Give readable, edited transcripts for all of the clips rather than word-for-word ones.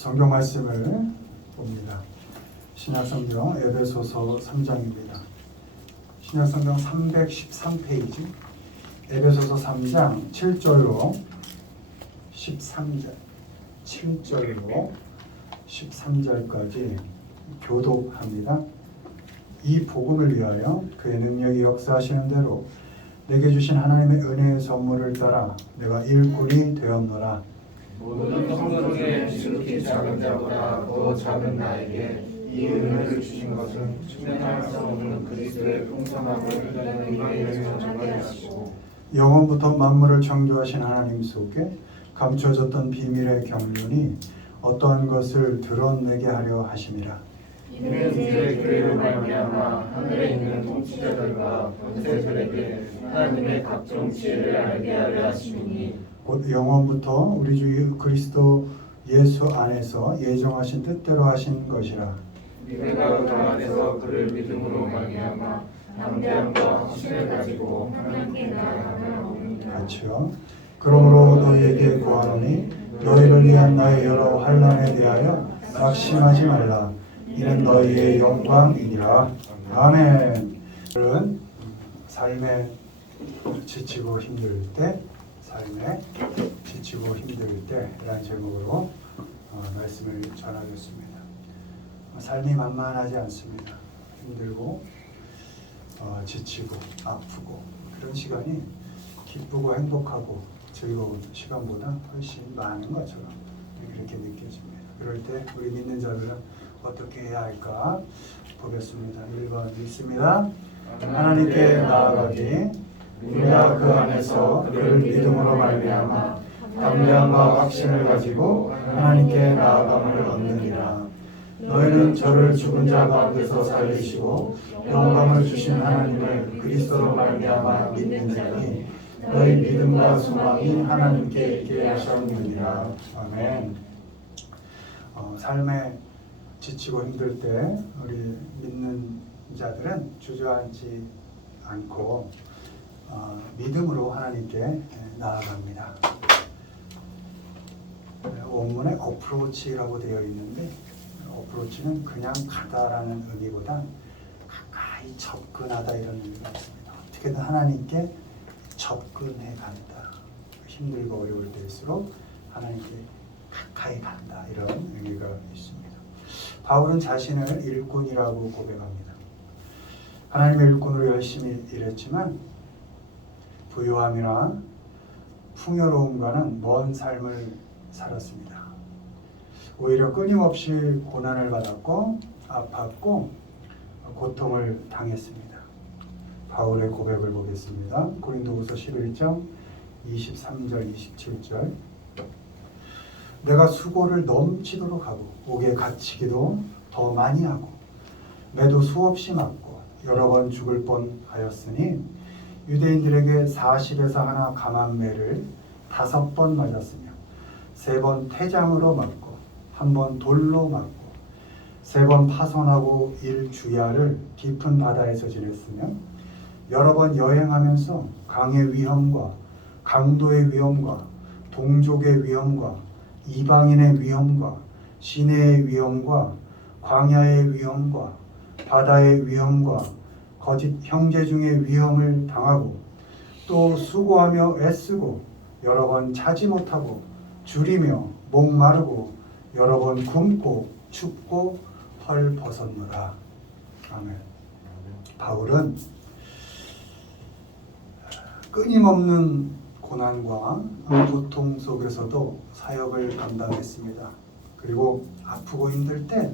성경 말씀을 봅니다. 신약성경 에베소서 3장입니다. 신약성경 313페이지 에베소서 3장 7절로 13절 7절로 13절까지 교독합니다. 이 복음을 위하여 그의 능력이 역사하시는 대로 내게 주신 하나님의 은혜의 선물을 따라 내가 일꾼이 되었노라. 모든 성도 중에 지극히 작은 자보다 더 작은 나에게 이 은혜를 주신 것은 측량할 수 없는 그리스도의 풍성함을 이방인에게서 전하시고 영원부터 만물을 창조하신 하나님 속에 감춰졌던 비밀의 경륜이 어떠한 것을 드러내게 하려 하심이라. 이는 이제 그로 말미암아 하늘에 있는 통치자들과 권세들에게 하나님의 각종 지혜를 알게 하려 하심이니 곧 영원부터 우리 주 그리스도 예수 안에서 예정하신 뜻대로 하신 것이라. 내가 그 안에서 그를 믿음으로 말미암아 담대함과 확신을 가지고 하나님께 나아가며 같이요. 그러므로 너희에게 구하노니 너희를 위한 나의 여러 환난에 대하여 낙심하지 말라. 이는 너희의 영광이니라. 아멘. 오늘은 삶에 지치고 힘들 때, 삶에 지치고 힘들 때라는 제목으로 말씀을 전하겠습니다. 삶이 만만하지 않습니다. 힘들고 지치고 아프고 그런 시간이 기쁘고 행복하고 즐거운 시간보다 훨씬 많은 것처럼 그렇게 느껴집니다. 그럴 때 우리 믿는 자들은 어떻게 해야 할까 보겠습니다. 1번 읽습니다. 하나님께 나아가기 우리가 그 안에서 그를 믿음으로 말미암아 담대함과 확신을 가지고 하나님께 나아감을 얻느니라. 너희는 저를 죽은 자 가운데서 살리시고 영광을 주신 하나님을 그리스도로 말미암아 믿는 자니 너희 믿음과 소망이 하나님께 있게 하셨느니라. 아멘. 삶에 지치고 힘들 때 우리 믿는 자들은 주저앉지 않고 믿음으로 하나님께 나아갑니다. 원문에 어프로치라고 되어 있는데 어프로치는 그냥 가다라는 의미보다 가까이 접근하다 이런 의미가 있습니다. 어떻게든 하나님께 접근해 간다. 힘들고 어려울 때일수록 하나님께 가까이 간다 이런 의미가 있습니다. 바울은 자신을 일꾼이라고 고백합니다. 하나님의 일꾼으로 열심히 일했지만 부유함이나 풍요로움과는 먼 삶을 살았습니다. 오히려 끊임없이 고난을 받았고 아팠고 고통을 당했습니다. 바울의 고백을 보겠습니다. 고린도후서 11장 23절 27절 내가 수고를 넘치도록 하고 옥에 갇히기도 더 많이 하고 매도 수없이 맞고 여러 번 죽을 뻔하였으니 유대인들에게 40에서 하나 감한매를 5번 맞았으며 3번 태장으로 맞고 1번 돌로 맞고 3번 파손하고 1주야를 깊은 바다에서 지냈으며 여러 번 여행하면서 강의 위험과 강도의 위험과 동족의 위험과 이방인의 위험과 시내의 위험과 광야의 위험과 바다의 위험과 거짓 형제 중의 위험을 당하고 또 수고하며 애쓰고 여러 번 차지 못하고 줄이며 목마르고 여러 번 굶고 춥고 헐벗었노라. 아멘. 바울은 끊임없는 고난과 고통 속에서도 사역을 감당했습니다. 그리고 아프고 힘들 때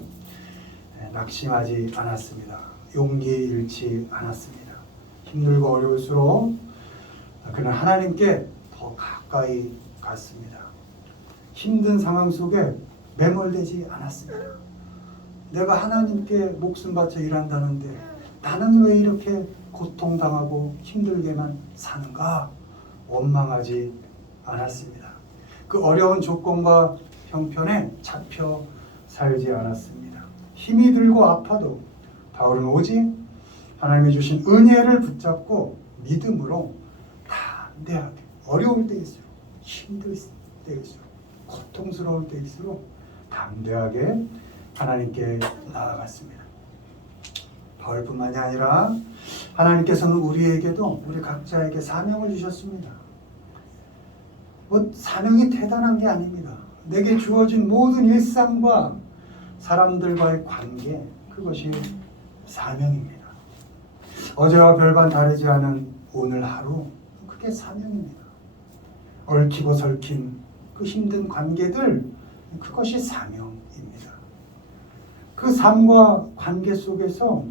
낙심하지 않았습니다. 용기 잃지 않았습니다. 힘들고 어려울수록 그는 하나님께 더 가까이 갔습니다. 힘든 상황 속에 매몰되지 않았습니다. 내가 하나님께 목숨 바쳐 일한다는데 나는 왜 이렇게 고통당하고 힘들게만 사는가? 원망하지 않았습니다. 그 어려운 조건과 형편에 잡혀 살지 않았습니다. 힘이 들고 아파도 바울은 오직 하나님이 주신 은혜를 붙잡고 믿음으로 담대하게 어려울 때일수록 힘들 때일수록 고통스러울 때일수록 담대하게 하나님께 나아갔습니다. 바울뿐만이 아니라 하나님께서는 우리에게도 우리 각자에게 사명을 주셨습니다. 뭐 사명이 대단한 게 아닙니다. 내게 주어진 모든 일상과 사람들과의 관계, 그것이 사명입니다. 어제와 별반 다르지 않은 오늘 하루, 그게 사명입니다. 얽히고 설킨 그 힘든 관계들, 그것이 사명입니다. 그 삶과 관계 속에서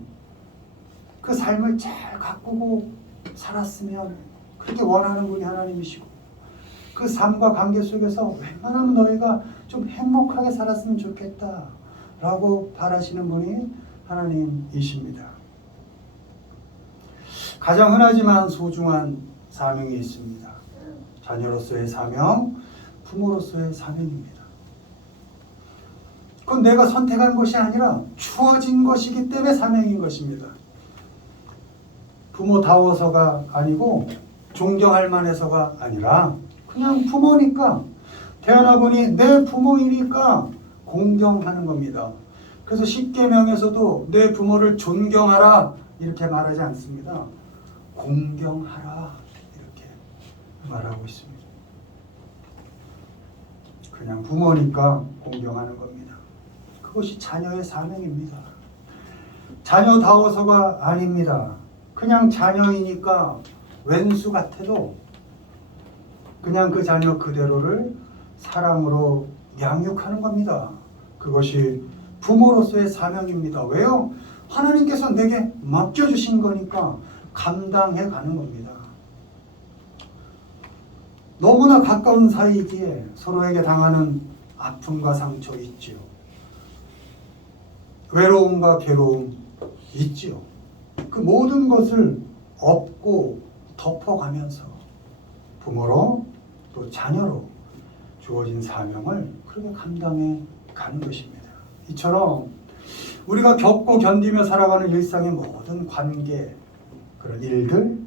그 삶을 잘 가꾸고 살았으면 그렇게 원하는 분이 하나님이시고, 그 삶과 관계 속에서 웬만하면 너희가 좀 행복하게 살았으면 좋겠다 라고 바라시는 분이 하나님이십니다. 가장 흔하지만 소중한 사명이 있습니다. 자녀로서의 사명, 부모로서의 사명입니다. 그건 내가 선택한 것이 아니라 주어진 것이기 때문에 사명인 것입니다. 부모다워서가 아니고 존경할 만해서가 아니라 그냥 부모니까, 태어나 보니 내 부모이니까 공경하는 겁니다. 그래서 십계명에서도 내 부모를 존경하라 이렇게 말하지 않습니다. 공경하라 이렇게 말하고 있습니다. 그냥 부모니까 공경하는 겁니다. 그것이 자녀의 사명입니다. 자녀다워서가 아닙니다. 그냥 자녀이니까 왼수 같아도 그냥 그 자녀 그대로를 사랑으로 양육하는 겁니다. 그것이 부모로서의 사명입니다. 왜요? 하나님께서 내게 맡겨주신 거니까 감당해 가는 겁니다. 너무나 가까운 사이이기에 서로에게 당하는 아픔과 상처 있지요. 외로움과 괴로움 있지요. 그 모든 것을 업고 덮어가면서 부모로 또 자녀로 주어진 사명을 그렇게 감당해 가는 것입니다. 이처럼 우리가 겪고 견디며 살아가는 일상의 모든 관계, 그런 일들,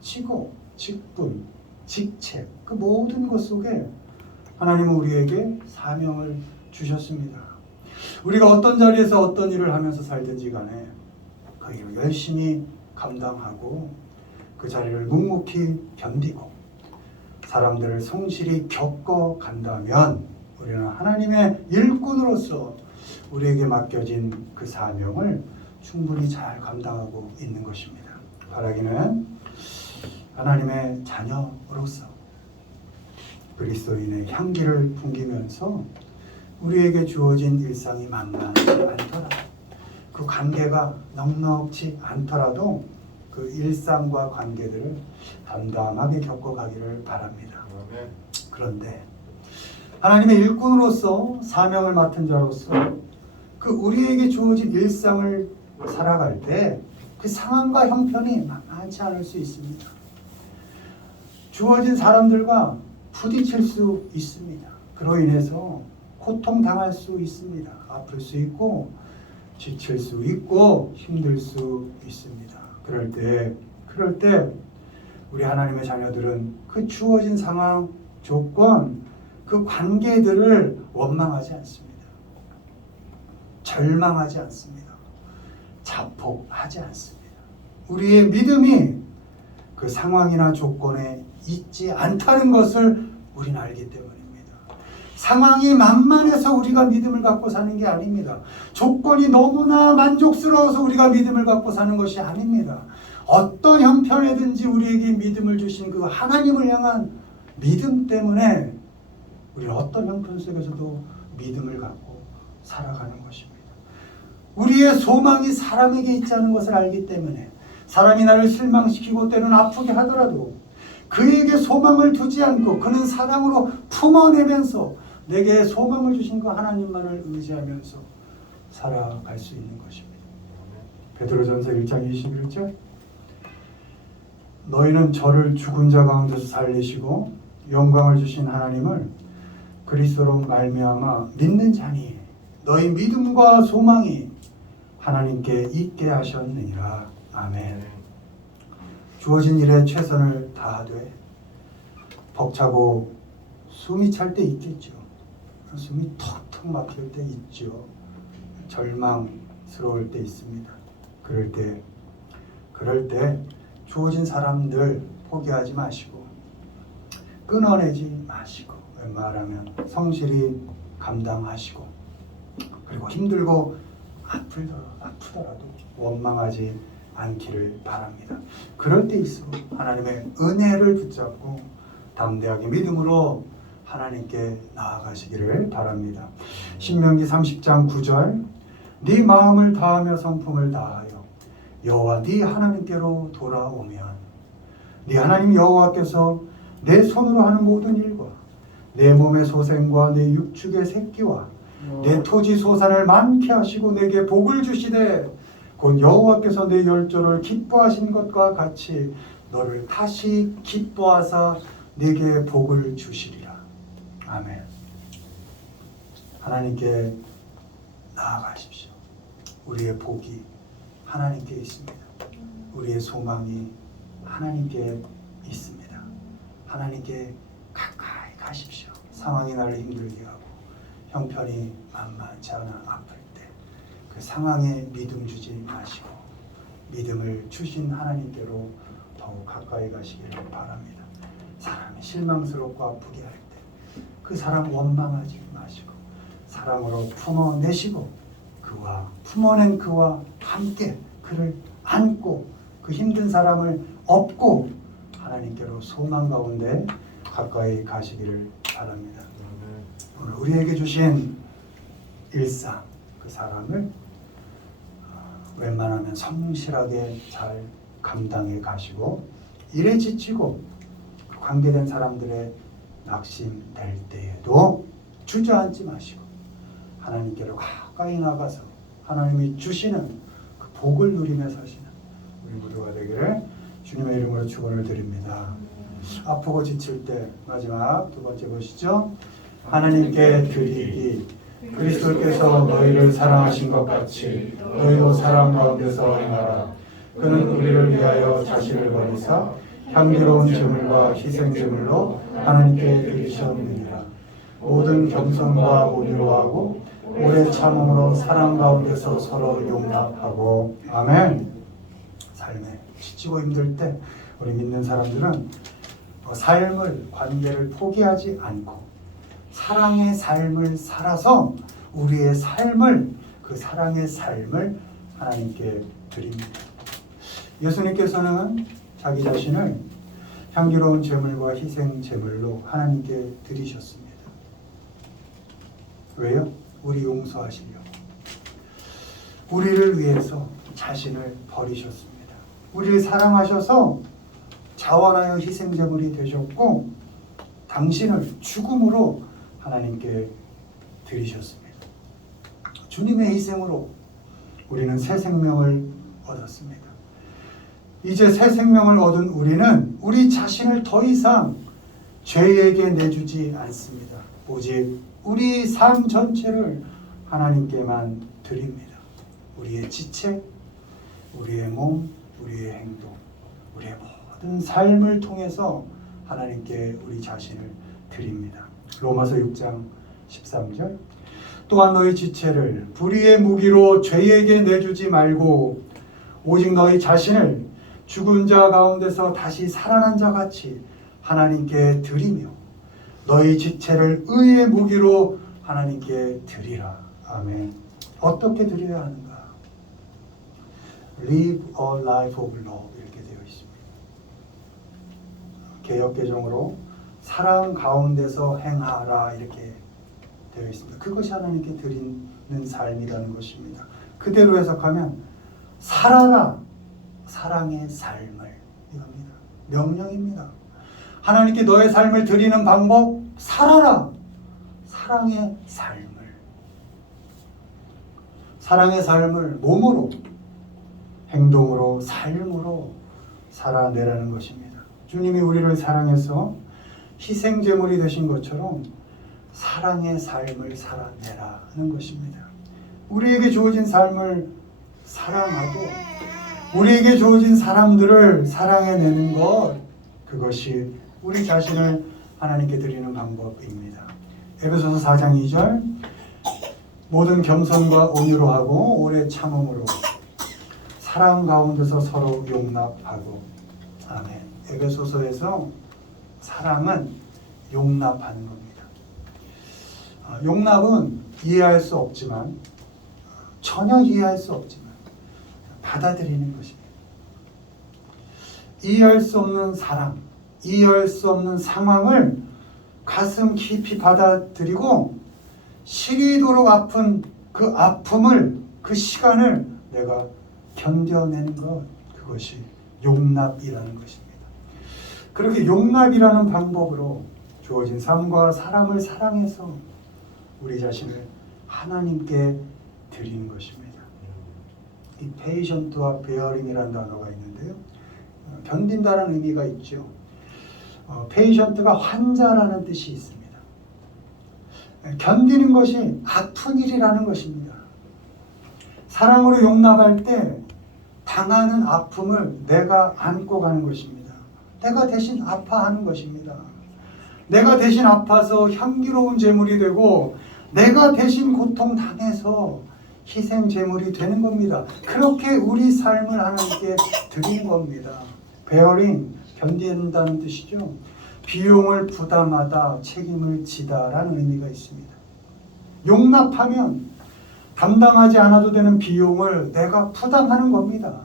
직업, 직분, 직책, 그 모든 것 속에 하나님은 우리에게 사명을 주셨습니다. 우리가 어떤 자리에서 어떤 일을 하면서 살든지 간에 그 일을 열심히 감당하고 그 자리를 묵묵히 견디고 사람들을 성실히 겪어 간다면 우리는 하나님의 일꾼으로서 우리에게 맡겨진 그 사명을 충분히 잘 감당하고 있는 것입니다. 바라기는 하나님의 자녀로서 그리스도인의 향기를 풍기면서 우리에게 주어진 일상이 만만치 않더라도, 그 관계가 넉넉지 않더라도 그 일상과 관계들을 담담하게 겪어가기를 바랍니다. 그런데 하나님의 일꾼으로서 사명을 맡은 자로서 그 우리에게 주어진 일상을 살아갈 때 그 상황과 형편이 만만치 않을 수 있습니다. 주어진 사람들과 부딪힐 수 있습니다. 그로 인해서 고통당할 수 있습니다. 아플 수 있고 지칠 수 있고 힘들 수 있습니다. 그럴 때 우리 하나님의 자녀들은 그 주어진 상황, 조건, 그 관계들을 원망하지 않습니다. 절망하지 않습니다. 자폭하지 않습니다. 우리의 믿음이 그 상황이나 조건에 있지 않다는 것을 우리는 알기 때문입니다. 상황이 만만해서 우리가 믿음을 갖고 사는 게 아닙니다. 조건이 너무나 만족스러워서 우리가 믿음을 갖고 사는 것이 아닙니다. 어떤 형편에든지 우리에게 믿음을 주신 그 하나님을 향한 믿음 때문에 우리는 어떤 형편 속에서도 믿음을 갖고 살아가는 것입니다. 우리의 소망이 사람에게 있지 않은 것을 알기 때문에 사람이 나를 실망시키고 때로는 아프게 하더라도 그에게 소망을 두지 않고 그는 사랑으로 품어내면서 내게 소망을 주신 그 하나님만을 의지하면서 살아갈 수 있는 것입니다. 베드로전서 1장 21절 너희는 저를 죽은 자 가운데서 살리시고 영광을 주신 하나님을 그리스도로 말미암아 믿는 자니 너희 믿음과 소망이 하나님께 있게 하셨느니라. 아멘. 주어진 일에 최선을 다하되 벅차고 숨이 찰 때 있겠죠. 숨이 턱턱 턱 막힐 때 있죠. 절망스러울 때 있습니다. 그럴 때 주어진 사람들 포기하지 마시고 끊어내지 마시고 웬만하면 성실히 감당하시고 그리고 힘들고 아프더라도 원망하지 않기를 바랍니다. 그럴 때일수록 하나님의 은혜를 붙잡고 담대하게 믿음으로 하나님께 나아가시기를 바랍니다. 신명기 30장 9절 네 마음을 다하며 성품을 다하여 여호와 네 하나님께로 돌아오면 네 하나님 여호와께서 내 손으로 하는 모든 일과 내 몸의 소생과 내 육축의 새끼와 내 토지 소산을 많게 하시고 내게 복을 주시되 곧 여호와께서 내 열조를 기뻐하신 것과 같이 너를 다시 기뻐하사 내게 복을 주시리라. 아멘. 하나님께 나아가십시오. 우리의 복이 하나님께 있습니다. 우리의 소망이 하나님께 있습니다. 하나님께 가까이 가십시오. 상황이 나를 힘들게 하고 형편이 만만치 않아 아플 때 그 상황에 믿음 주지 마시고 믿음을 주신 하나님께로 더욱 가까이 가시기를 바랍니다. 사람이 실망스럽고 아프게 할 때 그 사람 원망하지 마시고 사랑으로 품어내시고 품어낸 그와 함께 그를 안고 그 힘든 사람을 업고 하나님께로 소망 가운데 가까이 가시기를 바랍니다. 오늘 우리에게 주신 일상 그 사람을 웬만하면 성실하게 잘 감당해 가시고 일에 지치고 관계된 사람들의 낙심될 때에도 주저앉지 마시고 하나님께로 가까이 나가서 하나님이 주시는 그 복을 누리며 사시는 우리 모두가 되기를 주님의 이름으로 축원을 드립니다. 아프고 지칠 때 마지막 두 번째 보시죠. 하나님께 드리기 그리스도께서 너희를 사랑하신 것 같이 너희도 사랑 가운데서 행하라. 그는 우리를 위하여 자신을 버리사 향기로운 제물과 희생 제물로 하나님께 드리셨느니라. 모든 겸손과 온유하고 오래 참음으로 사랑 가운데서 서로 용납하고 아멘. 삶에 지치고 힘들 때 우리 믿는 사람들은 삶을 관계를 포기하지 않고 사랑의 삶을 살아서 우리의 삶을 그 사랑의 삶을 하나님께 드립니다. 예수님께서는 자기 자신을 향기로운 제물과 희생 제물로 하나님께 드리셨습니다. 왜요? 우리 용서하시려고. 우리를 위해서 자신을 버리셨습니다. 우리를 사랑하셔서 자원하여 희생 제물이 되셨고 당신을 죽음으로 하나님께 드리셨습니다. 주님의 희생으로 우리는 새 생명을 얻었습니다. 이제 새 생명을 얻은 우리는 우리 자신을 더 이상 죄에게 내주지 않습니다. 오직 우리 삶 전체를 하나님께만 드립니다. 우리의 지체, 우리의 몸, 우리의 행동, 우리의 모든 삶을 통해서 하나님께 우리 자신을 드립니다. 로마서 6장 13절 또한 너희 지체를 불의의 무기로 죄에게 내주지 말고 오직 너희 자신을 죽은 자 가운데서 다시 살아난 자 같이 하나님께 드리며 너희 지체를 의의 무기로 하나님께 드리라. 아멘. 어떻게 드려야 하는가? Live a life of love 이렇게 되어 있습니다. 개역개정으로 사랑 가운데서 행하라 이렇게 되어 있습니다. 그것이 하나님께 드리는 삶이라는 것입니다. 그대로 해석하면 살아라 사랑의 삶을 이겁니다. 명령입니다. 하나님께 너의 삶을 드리는 방법 살아라 사랑의 삶을 사랑의 삶을 몸으로 행동으로 삶으로 살아내라는 것입니다. 주님이 우리를 사랑해서 희생제물이 되신 것처럼 사랑의 삶을 살아내라는 것입니다. 우리에게 주어진 삶을 사랑하고 우리에게 주어진 사람들을 사랑해내는 것 그것이 우리 자신을 하나님께 드리는 방법입니다. 에베소서 4장 2절 모든 겸손과 온유로 하고 오래 참음으로 사랑 가운데서 서로 용납하고. 아멘. 에베소서에서 사랑은 용납하는 겁니다. 용납은 이해할 수 없지만, 전혀 이해할 수 없지만 받아들이는 것입니다. 이해할 수 없는 사랑, 이해할 수 없는 상황을 가슴 깊이 받아들이고 시리도록 아픈 그 아픔을, 그 시간을 내가 견뎌내는 것, 그것이 용납이라는 것입니다. 그렇게 용납이라는 방법으로 주어진 삶과 사람을 사랑해서 우리 자신을 하나님께 드리는 것입니다. 이 페이션트와 베어링이라는 단어가 있는데요. 견딘다는 의미가 있죠. 페이션트가 환자라는 뜻이 있습니다. 견디는 것이 아픈 일이라는 것입니다. 사랑으로 용납할 때 당하는 아픔을 내가 안고 가는 것입니다. 내가 대신 아파하는 것입니다. 내가 대신 아파서 향기로운 제물이 되고 내가 대신 고통당해서 희생 제물이 되는 겁니다. 그렇게 우리 삶을 하나님께 드리는 겁니다. 베어링, 견딘다는 뜻이죠. 비용을 부담하다, 책임을 지다라는 의미가 있습니다. 용납하면 담당하지 않아도 되는 비용을 내가 부담하는 겁니다.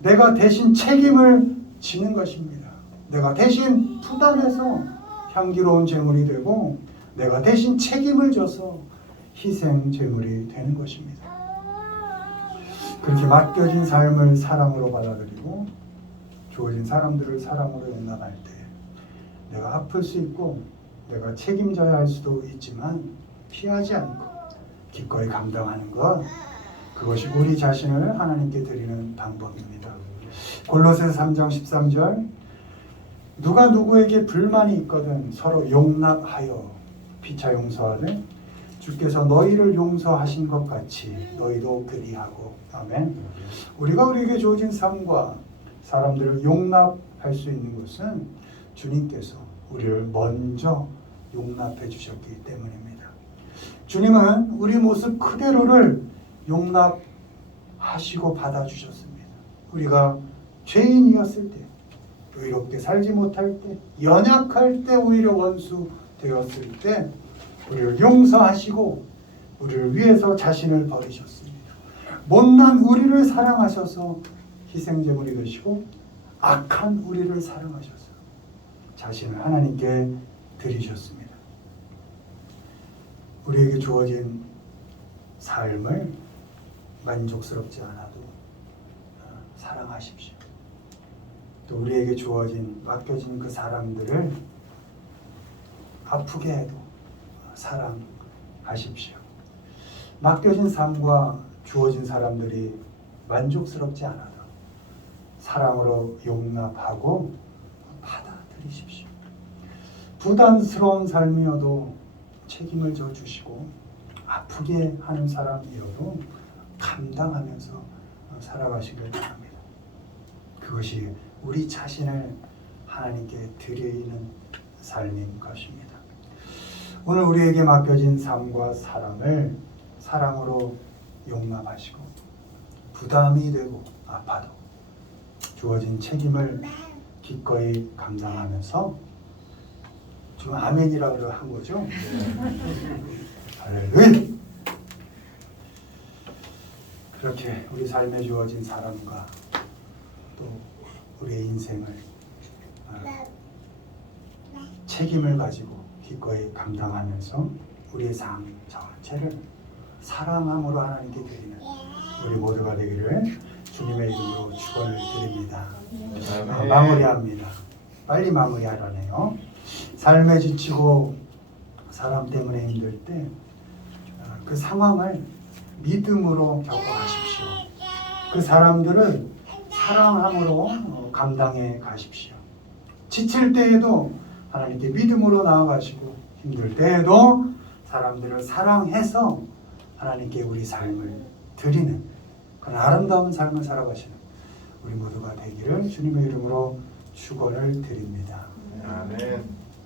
내가 대신 책임을 지는 것입니다. 내가 대신 부담해서 향기로운 제물이 되고 내가 대신 책임을 져서 희생 제물이 되는 것입니다. 그렇게 맡겨진 삶을 사랑으로 받아들이고 주어진 사람들을 사랑으로 용납할 때 내가 아플 수 있고 내가 책임져야 할 수도 있지만 피하지 않고 기꺼이 감당하는 것, 그것이 우리 자신을 하나님께 드리는 방법입니다. 골로새서 3장 13절, 누가 누구에게 불만이 있거든 서로 용납하여 피차 용서하되 주께서 너희를 용서하신 것 같이 너희도 그리하고. 아멘. 우리가 우리에게 주어진 삶과 사람들을 용납할 수 있는 것은 주님께서 우리를 먼저 용납해 주셨기 때문입니다. 주님은 우리 모습 그대로를 용납하시고 받아주셨습니다. 우리가 죄인이었을 때, 의롭게 살지 못할 때, 연약할 때, 오히려 원수 되었을 때 우리를 용서하시고 우리를 위해서 자신을 버리셨습니다. 못난 우리를 사랑하셔서 희생제물이 되시고 악한 우리를 사랑하셔서 자신을 하나님께 드리셨습니다. 우리에게 주어진 삶을 만족스럽지 않아도 사랑하십시오. 또 우리에게 주어진 맡겨진 그 사람들을 아프게 해도 사랑하십시오. 맡겨진 삶과 주어진 사람들이 만족스럽지 않아도 사랑으로 용납하고 받아들이십시오. 부담스러운 삶이어도 책임을 져주시고 아프게 하는 사람이어도 감당하면서 살아가시길 바랍니다. 그것이 우리 자신을 하나님께 드리는 삶인 것입니다. 오늘 우리에게 맡겨진 삶과 사랑을 사랑으로 용납하시고 부담이 되고 아파도 주어진 책임을 기꺼이 감당하면서 지금 아멘이라고 한 거죠? 할렐루야! 그렇게 우리 삶에 주어진 사람과 또 우리의 인생을 책임을 가지고 기꺼이 감당하면서 우리의 삶 전체를 사랑함으로 하나님께 드리는 우리 모두가 되기를 주님의 이름으로 축원을 드립니다. 마무리합니다. 빨리 마무리하라네요. 삶에 지치고 사람 때문에 힘들 때 그 상황을 믿음으로 겪어가십시오. 그 사람들을 사랑함으로 감당해 가십시오. 지칠 때에도 하나님께 믿음으로 나아가시고 힘들 때에도 사람들을 사랑해서 하나님께 우리 삶을 드리는 그런 아름다운 삶을 살아가시는 우리 모두가 되기를 주님의 이름으로 축원을 드립니다. 아멘.